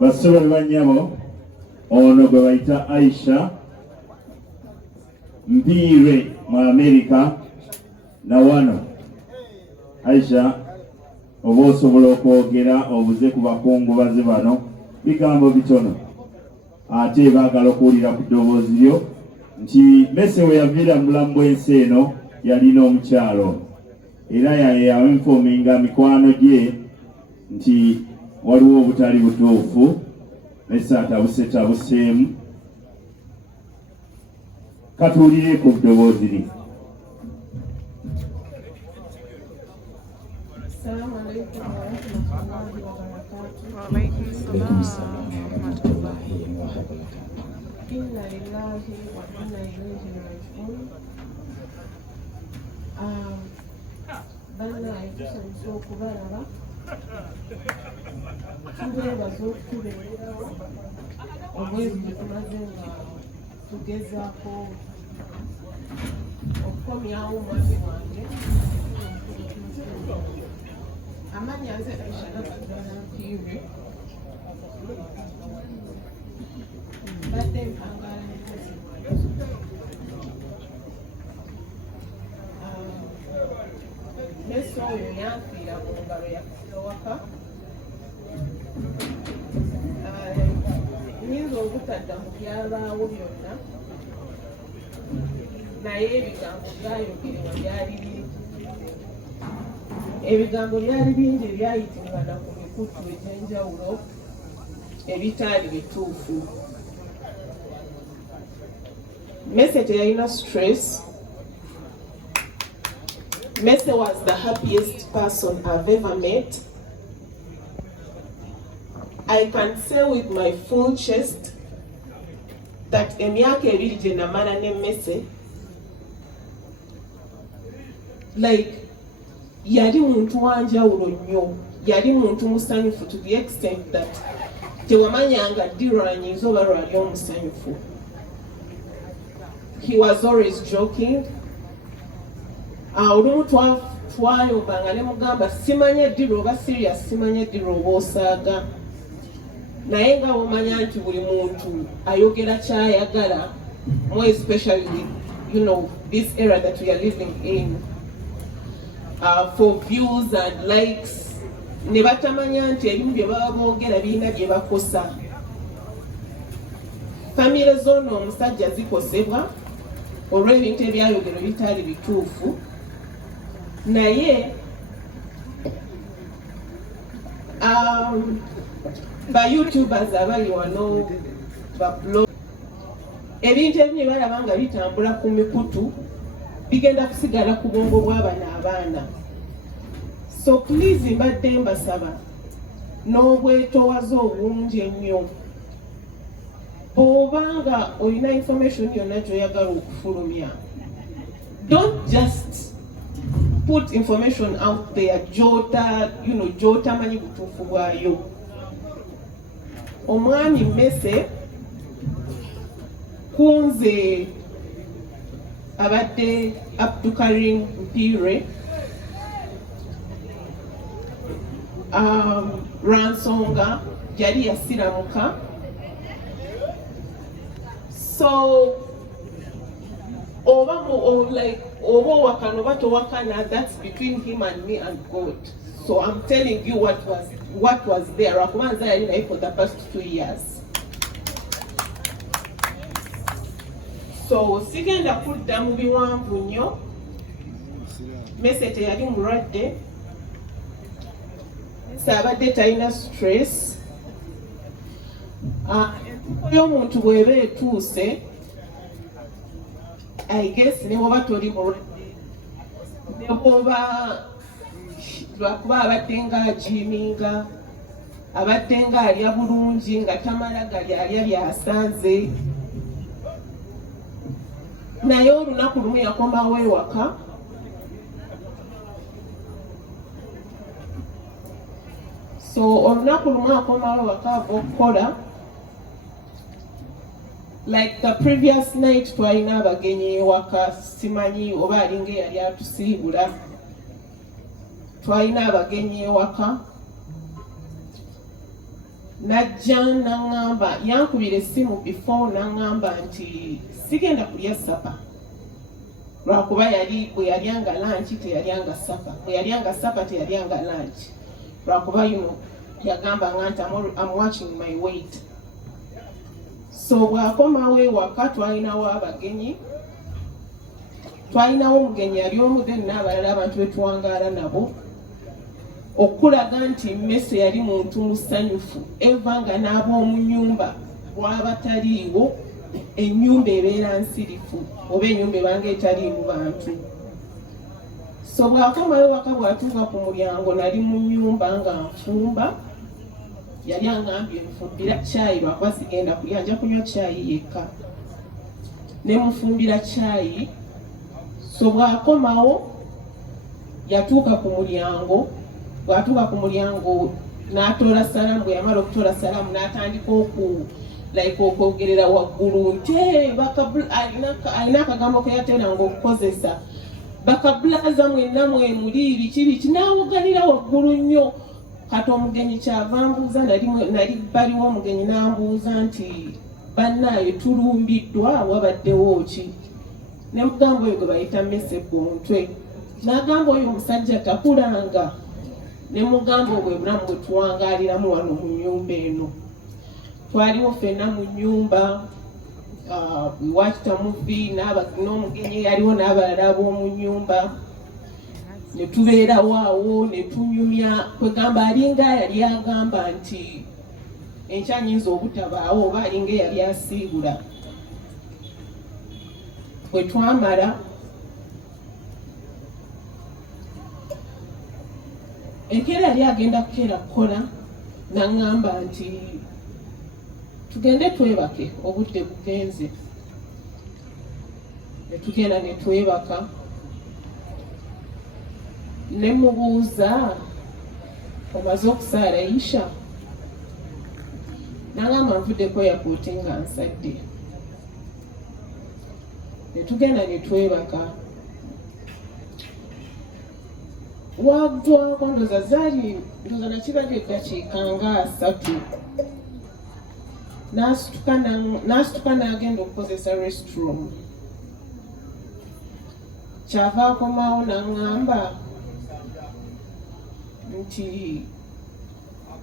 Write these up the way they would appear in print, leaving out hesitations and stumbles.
Basebali banyabo ono gwe bayita Aisha mpire mu America na wano. Aisha oba osobola okwogera obuze ku bakungubazi bano bigambo bitono ate baagala okuwulira ku ddoboozi lyo nti Messe we yaviira mu bulamu bw'ensi eno yalina omukyalo era yainfominga mikwano gye nti waliwo obutali butuufu. Messe atabusetabuseemu. Katuwulire ku ddoboozi lye. Assalamu alaikum warahmatullahi wabarakatuh. Wa alaikum assalam warahmatullahi wabarakatuh. Inna lillahi wa inna ilayhi raji'un. Bana ayitusanisa okubalaba. Tubeebaza okutubeererawo obwezi bwe tumaze nga tugezaako okukomyawo omwami wange. Amannya nze Aisha Mpire. Mbadde mpangaala mukozi Messe oyo yanfiira mu ngalo yafiira waka. Nyinza obutadda mu byabaawo byonna naye ebigambo byayogerebwa byali bingi. Ebigambo byali bingi ebyayitiribwana ku mikutu egy'enjawulo ebitaali bituufu. Messe teyalina stress. Messe was the happiest person I've ever met. I can say with my full chest that emyaka ebiri gye namala ne Messe, like, yali muntu wanjawulo nnyo, yali muntu musanyufu to the extent that tewamanyanga ddi lwanyiza oba lwali omusanyufu. He was always joking. Olumu twayombanga ne mugamba simanye ddi lwoba serious, simanye ddi lwoba osaaga. Naye nga omanya nti buli muntu ayogera kyayagala, more especially, you know, this era that we are living in, for views and likes. Ne batamanya nti ebimu bye baba boogera birina bye bakosa. Famire z'ono omusajja zikosebwa olw'ebintu ebyayogero bitaali bituufu. Naye ba YouTubers abali wano bablog ebintu ebimu balaba nga bitambula ku mikutu bigenda kusigala ku bwongo bw'abana abaana. So please mbadde mbasaba n'obwetoowaze obungi ennyo, bw'obanga olina information yonna gy'oyagala okufulumya, don't just put information out there gy'otamanyi butuufu bwayo. Omwami Messe kunze abadde Abdukarim Mpire lwansonga yali yasiramuka. So oba owakana oba towakana, that's between him and me and God. So I'm telling you what was there. Akubanza yali naye for the past 2 years. So sigenda kudda mu biwanvu nnyo. Messe teyali mulwadde, saabadde talina stress. Entuuko y'omuntu bw'eba etuuse, I guess ne bw'oba toli mulwadde, ne bw'oba lwakuba abadde nga ajiiminga, abadde nga alya bulungi nga tamala galya byasanze, naye olunaku lumu yakomawo ewaka so olunaku lumu akomawo ewaka ava okukola. Like the previous night twalina abagenyi ewaka, simanyi oba alinga eyali atusiibula, twalina abagenyi ewaka. najja n'aŋŋamba yankubira essimu before n'aŋŋamba nti sigenda kulya sapa lwakuba bwe yalyanga lanchi teyalyanga sapa bwe yalyanga sapa teyalyanga lanchi lwakuba yagambanga nti I'm watching my weight. So bw'akomawo ewaka twalinawo abagenyi, twalinawo omugenyi yali omu then n'abalala abantu betuwangaala nabo okulaga nti Messe yali muntu musanyufu eva nga n'ab'omu nnyumba bw'aba taliiwo ennyumba ebeera nsirifu oba ennyumba ebanga etaliimu bantu. So bw'akomawo ewaka bw'atuuka ku mulyango nali mu nnyumba nga nfumba yali aŋŋambye nfumbira caayi lwakuba sigenda kulya nja kunywa caayi yekka ne mufumbira caayi. So bw'akomawo yatuuka ku mulyango bw'atuuka ku mulyango n'atoola salaamu bwe yamala okutoola salaamu n'atandika okwogerera waggulu nti alina akagambo ke yateranga okukozesa bakabulaza mwenna mwemuli biki biki n'awoganira waggulu nnyo. Kati omugenyi kyava mbuuza nali baliwo omugenyi n'ambuuza nti bannaaye tulumbiddwa wabaddewo ki ne mugamba oyo gwe bayita Messe Bontwe n'agamba oyo omusajja takulanga ne mugamba obwe bulamu bwe tuwangaaliramu wano mu nnyumba eno. Twaliwo ffenna mu nnyumba watita muvi n'omugenyi yaliwo n'abalala ab'omu nnyumba ne tubeerawo awo ne tunyumya kwegamba alinga yali agamba nti enkya nyinza obutabaawo oba alinga yali asiibula. Bwe twamala enkeera yali agenda kukeera kukola n'aŋŋamba nti tugende twebake obudde bugenze. Ne tugenda ne twebaka ne mubuuza omaze okusaala Aisha n'aŋŋamba nvuddeko yakuuti nga nsadde. Ne tugenda ne twebaka waggwako ndoza nakibadde eddakiika nga 3 n'asituka n'agenda okukozesa restroom. Kyava akomawo n'aŋŋamba nti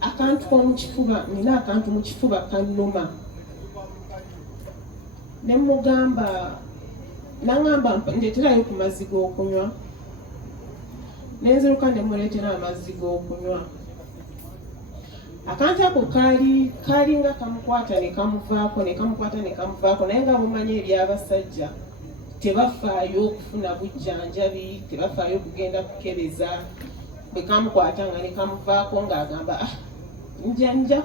akantu k'omukifuba nina akantu mu kifuba kannuma. Ne mugamba n'aŋŋamba ndeeterayo ku mazzi g'okunywa nenziruka ne muleetera amazzi g'okunywa. Akantu ako kaali nga kamukwata ne kamuvaako naye nga bumanyi eby'abasajja tebafaayo okufuna bujjanjabi tebafaayo okugenda kukebeza. Bwe kamukwata nga ne kamuvaako ng'agamba nja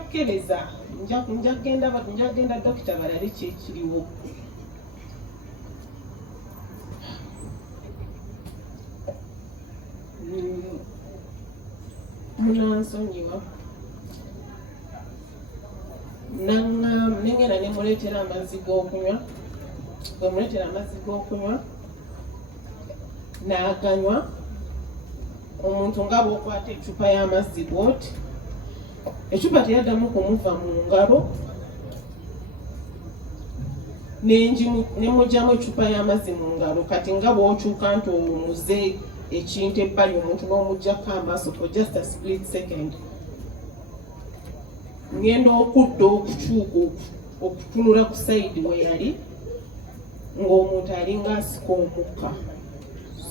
kukebeza nja kugenda dokita balabe kyekiriwo. Munansonyiwa nengenda ne muleetera amazzi g'okunywa. Bwe muleetera amazzi g'okunywa n'aganywa. Omuntu nga bw'okwata ecupa y'amazzi bw'oti ecupa teyaddamu kumuva mu ngalo nemugyamu ecupa y'amazzi mu ngalo. Kati nga bw'okyuka nti omuze ekintu ebbali omuntu n'omugyako amaaso for just a split second ngenda okudda okukyuka okutunula ku sayidi we yali ng'omuntu alinga asika omukka.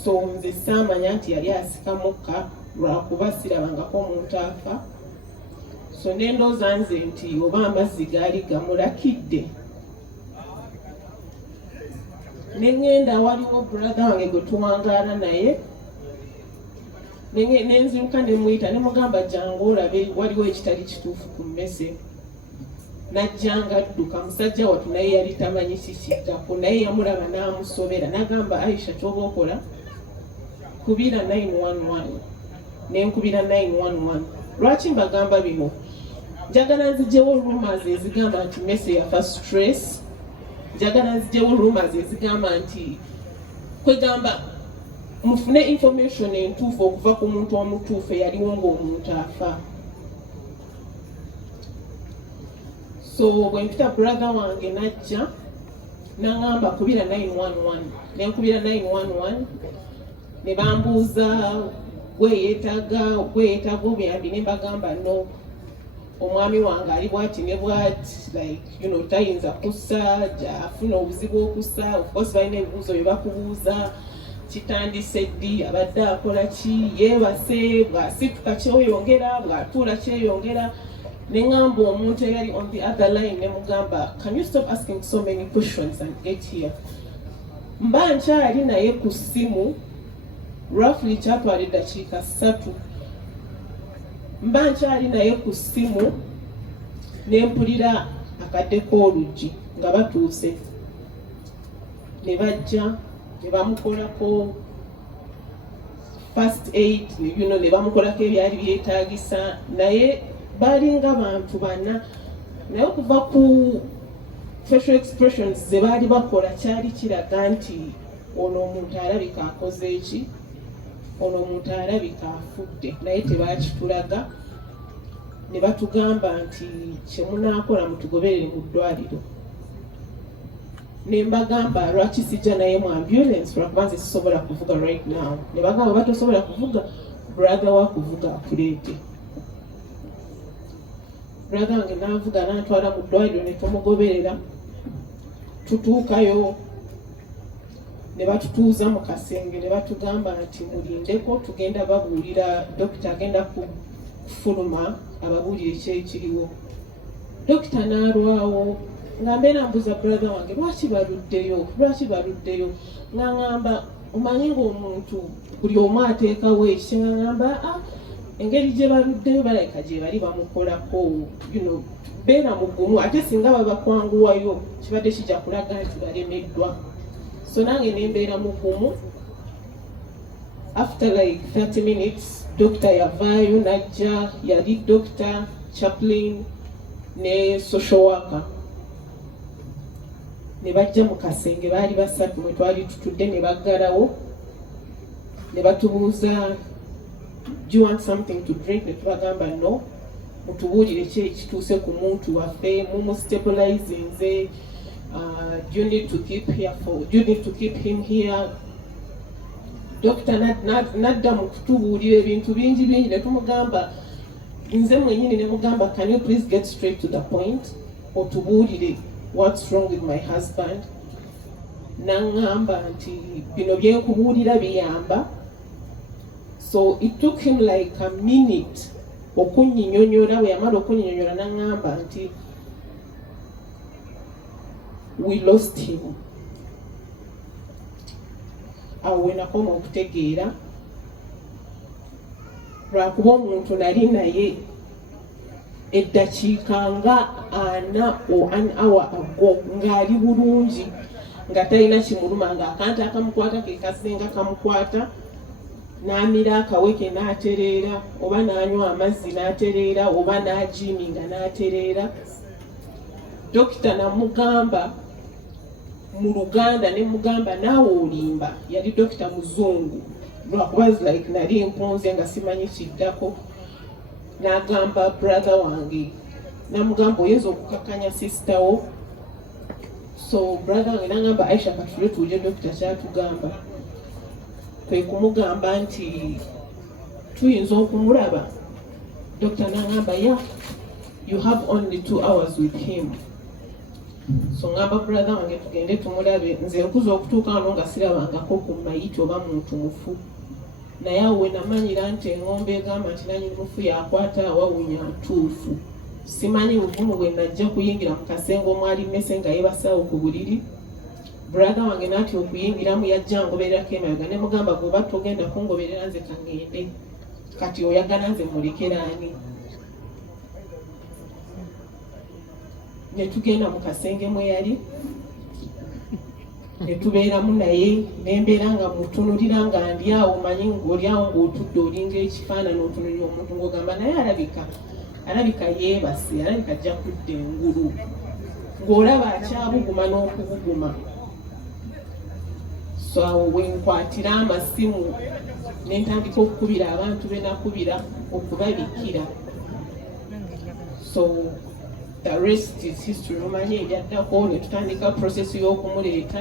So nze saamanya nti yali asika mukka lwakuba sirabangako omuntu afa. So nendooza nze nti oba amazzi gaali gamulakidde. Nengenda waliwo brother wange gwe tuwangaala naye nenziruka nemuyita nemugamba jangu olabe waliwo ekitali kituufu ku Messe. Najjanga adduka musajja watu naye yali tamanyi kisittako naye yamulaba n'amusobera n'agamba Aisha ky'oba okola kubira 911. Nenkubira 911. Lwaki mbagamba bino? Njagala nziggyewo rumors ezigamba nti Messe yafa stress. Njagala nziggyewo rumors ezigamba nti kwegamba mufune information entuufu okuva ku muntu omutuufu eyaliwo ng'omuntu afa. So bwe mpita brother wange najja n'aŋŋamba kubira 911 ne nkubira 911 ne bambuuza gweyeetaga obuyambi ne mbagamba no omwami wange ali bwati ne bwati like you know tayinza kussa afuna obuzibu okussa of course balina ebibuuzo bye bakubuuza kitandise ddi abadde akola ki yeebase bw'asituka kyeyongera bw'atuula kyeyongera ne ŋŋamba omuntu eyali on the other line ne mugamba can you stop asking so many questions and get here mba nkyali naye ku ssimu roughly kyatwala eddakiika 3 mba nkyali naye ku ssimu ne mpulira akaddeko oluggi nga batuuse ne bajja ne bamukolako first aid ne bamukolako ebyali byetaagisa naye balinga bantu bana naye okuva ku facial expressions ze baali bakola kyali kiraga nti ono omuntu alabika akoze eki ono omuntu alabika afudde naye tebakitulaga ne batugamba nti kyemunaakola mutugoberere mu ddwaliro ne mbagamba lwaki sijja naye mu ambulance lwakuba nze sisobola kuvuga right now ne bagamba batosobola kuvuga brother wakuvuga akuleete brother wange n'avuga n'antwala mu ddwaliro ne tumugoberera tutuukayo ne batutuuza mu kasenge ne batugamba nti mulindeko tugenda babuulira dokita agenda kufuluma ababuulire kyekiriwo dokita n'alwawo nga mbeera mbuuza brother wange lwaki baluddeyo nga ŋŋamba omanyi ng'omuntu buli omu ateekawo eki nga ŋŋamba engeri gye baluddeyo balayika gye bali bamukolako beera mugumu ate singa babakwanguwayo kibadde kijja kulaga nti balemeddwa so nange nembeera mugumu after like 30 minutes dokita yavaayo najja yali dokita chaplain ne social worker ne bajja mu kasenge baali basatu mwe twali tutudde ne baggalawo ne batubuuza do you want something to drink ne tubagamba no mutubuulire ki ekituuse ku muntu waffe mumustabilizinze do you need to keep him here dokita nadda mu kutubuulira ebintu bingi ne tumugamba nze mwenyini ne mugamba can you please get straight to the point otubuulire what's wrong with my husband naŋŋamba nti bino byenkubuulira biyamba so it took him like a minute okunyinyonyola bwe yamala okunyinyonyola naŋŋamba nti we lost him awo we nakoma okutegeera lwakuba omuntu nali naye eddakiika nga 4 or an hour ago ng'ali bulungi nga talina kimuluma ng'akantu akamukwata ke kasenga kamukwata n'amira akaweke n'atereera oba n'anywa amazzi n'atereera oba n'ajiminga n'atereera dokita namugamba mu Luganda ne mugamba naawe olimba yali dokita muzungu lwakuba like nali empunze nga simanyi kiddako n'agamba brother wange namugamba oyinza okukakanya sister wo so brother wange n'agamba Aisha katule tuje dokita kyatugamba kwe kumugamba nti tuyinza okumulaba dokita n'agamba you have only 2 hours with him so ngamba brother wange tugende tumulabe nze nkuza okutuuka wano nga sirabangako ku mayiti oba muntu mufu naye awo we namanyira nti eŋŋombe egamba nti nanyini mufu yakwata awawunya ntuufu simanyi buvumu bwe najja kuyingira mu kasenge omwali Messe nga yebasawo ku buliri brother wange naati okuyingiramu yajja ngobererako emabega ne mugamba goba togenda kungoberera nze kangende kati oyagala nze mulekeraani ne tugenda mu kasenge mwe yali ne tubeeramu naye nembeera nga mutunulira nga ndi awo omanyi ng'oliawo ng'otudde olinga ekifaanani otunulira omuntu ng'ogamba naye alabika yeebase alabika ajja kudda engulu ng'olaba akyabuguma n'okubuguma so awo wenkwatira amasimu nentandika okukubira abantu be nakubira okubabikira so the rest is history. Omanyi ebyaddako ne tutandika process y'okumuleeta